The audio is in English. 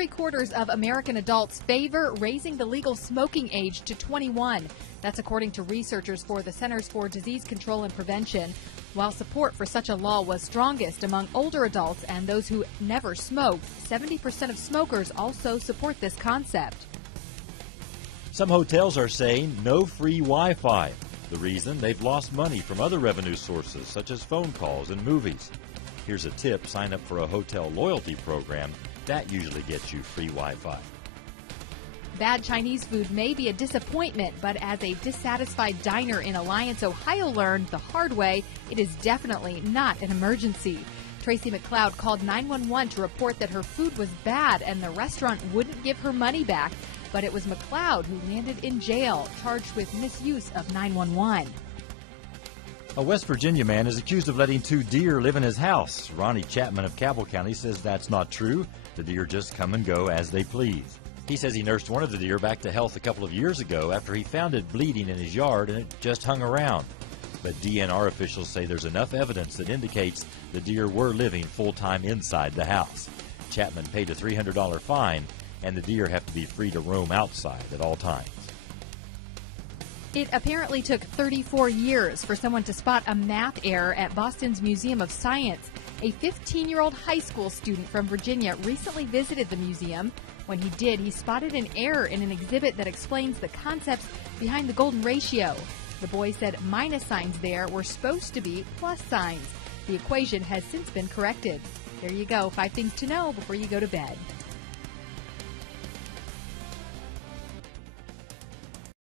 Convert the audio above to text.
3/4 of American adults favor raising the legal smoking age to 21. That's according to researchers for the Centers for Disease Control and Prevention. While support for such a law was strongest among older adults and those who never smoked, 70% of smokers also support this concept. Some hotels are saying no free Wi-Fi. The reason? They've lost money from other revenue sources, such as phone calls and movies. Here's a tip: sign up for a hotel loyalty program. That usually gets you free Wi-Fi. Bad Chinese food may be a disappointment, but as a dissatisfied diner in Alliance, Ohio learned the hard way, it is definitely not an emergency. Tracy McLeod called 911 to report that her food was bad and the restaurant wouldn't give her money back. But it was McLeod who landed in jail, charged with misuse of 911. A West Virginia man is accused of letting 2 deer live in his house. Ronnie Chapman of Cabell County says that's not true. The deer just come and go as they please. He says he nursed one of the deer back to health a couple of years ago after he found it bleeding in his yard and it just hung around. But DNR officials say there's enough evidence that indicates the deer were living full-time inside the house. Chapman paid a $300 fine, and the deer have to be free to roam outside at all times. It apparently took 34 years for someone to spot a math error at Boston's Museum of Science. A 15-year-old high school student from Virginia recently visited the museum. When he did, he spotted an error in an exhibit that explains the concepts behind the golden ratio. The boy said minus signs there were supposed to be plus signs. The equation has since been corrected. There you go, 5 things to know before you go to bed.